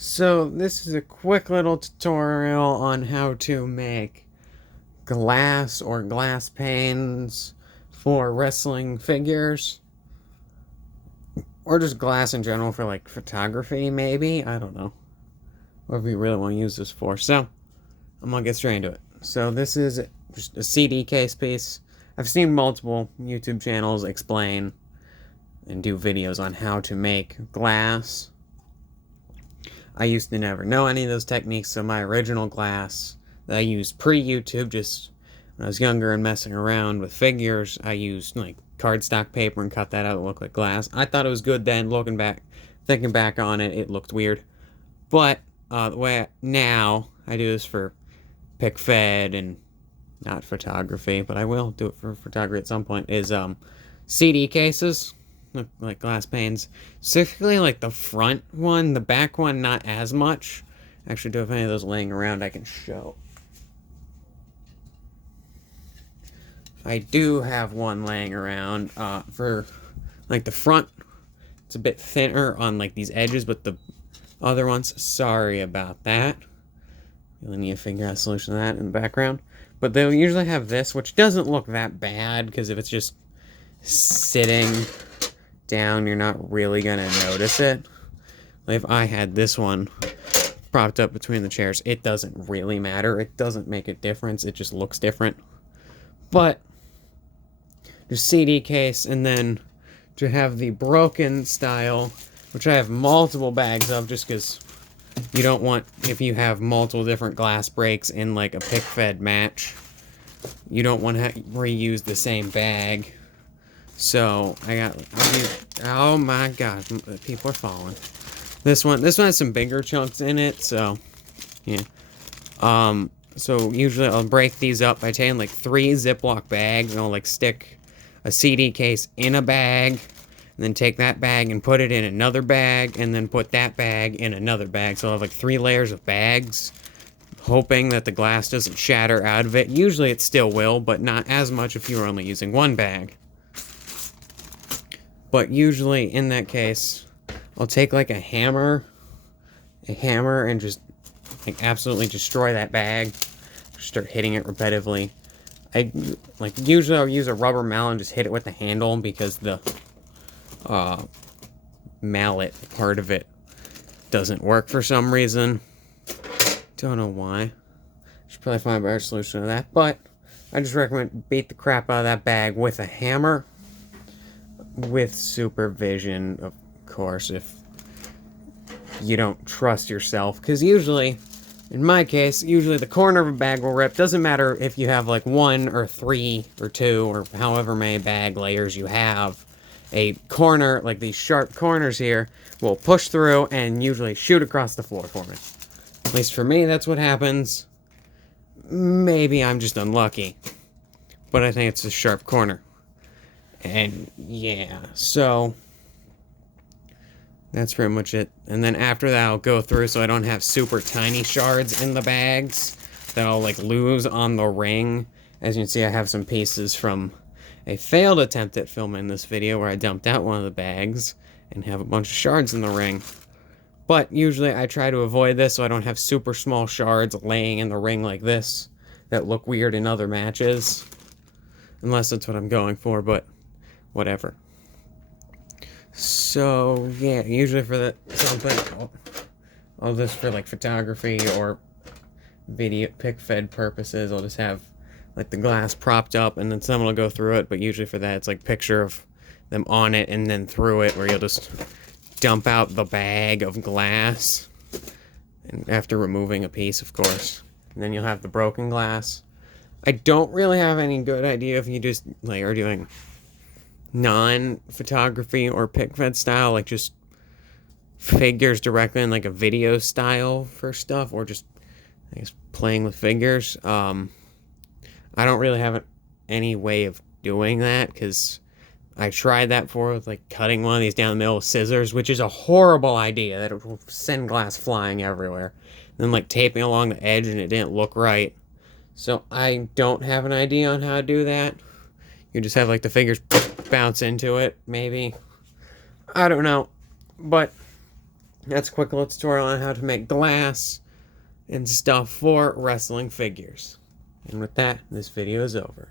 So this is a quick little tutorial on how to make glass or glass panes for wrestling figures, or just glass in general for like photography maybe, I don't know, whatever you really want to use this for. So I'm gonna get straight into it. So this is just a CD case piece. I've seen multiple YouTube channels explain and do videos on how to make glass. I used to never know any of those techniques, so my original glass that I used pre-YouTube, just when I was younger and messing around with figures, I used like cardstock paper and cut that out to look like glass. I thought it was good then. Looking back, thinking back on it, it looked weird. But the way now I do this for pic fed and not photography, but I will do it for photography at some point, is CD cases. Like glass panes, specifically like the front one. The back one not as much. Actually, do have any of those laying around I can show. I do have one laying around for like the front. It's a bit thinner on like these edges, but the other ones, sorry about that. You'll need to figure out a solution to that in the background. But they'll usually have this, which doesn't look that bad, because if it's just sitting down, you're not really gonna notice it. If I had this one propped up between the chairs, it doesn't really matter. It doesn't make a difference. It just looks different. But just CD case, and then to have the broken style, which I have multiple bags of, just because you don't want, if you have multiple different glass breaks in like a pic fed match, you don't want to reuse the same bag. So oh my god, people are falling. This one has some bigger chunks in it, so yeah. So usually I'll break these up by taking like 3 Ziploc bags, and I'll like stick a CD case in a bag, and then take that bag and put it in another bag, and then put that bag in another bag. So I'll have like 3 layers of bags, hoping that the glass doesn't shatter out of it. Usually it still will, but not as much if you were only using one bag. But usually, in that case, I'll take like a hammer, and just like absolutely destroy that bag. Just start hitting it repetitively. Usually I'll use a rubber mallet and just hit it with the handle, because the mallet part of it doesn't work for some reason. Don't know why. Should probably find a better solution to that. But I just recommend beat the crap out of that bag with a hammer, with supervision, of course, if you don't trust yourself. Because usually, in my case, usually the corner of a bag will rip. Doesn't matter if you have like 1 or 3 or 2 or however many bag layers you have. A corner, like these sharp corners here, will push through and usually shoot across the floor for me. At least for me, that's what happens. Maybe I'm just unlucky, but I think it's a sharp corner. And yeah, so that's pretty much it. And then after that, I'll go through so I don't have super tiny shards in the bags that I'll like lose on the ring. As you can see, I have some pieces from a failed attempt at filming this video where I dumped out one of the bags and have a bunch of shards in the ring. But usually I try to avoid this so I don't have super small shards laying in the ring like this that look weird in other matches. Unless that's what I'm going for, but whatever. So yeah, usually for that something, I'll just for like photography or video pic fed purposes, I'll just have like the glass propped up, and then someone will go through it. But usually for that, it's like picture of them on it and then through it, where you'll just dump out the bag of glass, and after removing a piece, of course, and then you'll have the broken glass. I don't really have any good idea if you just like are doing non-photography or pic fed style, like just figures directly in like a video style for stuff, or just I guess playing with figures. I don't really have any way of doing that, because I tried that before with like cutting one of these down the middle with scissors, which is a horrible idea. That it will send glass flying everywhere. And then like taping along the edge, and it didn't look right. So I don't have an idea on how to do that. You just have like the figures bounce into it, maybe. I don't know. But That's a quick little tutorial on how to make glass and stuff for wrestling figures. And with that, this video is over.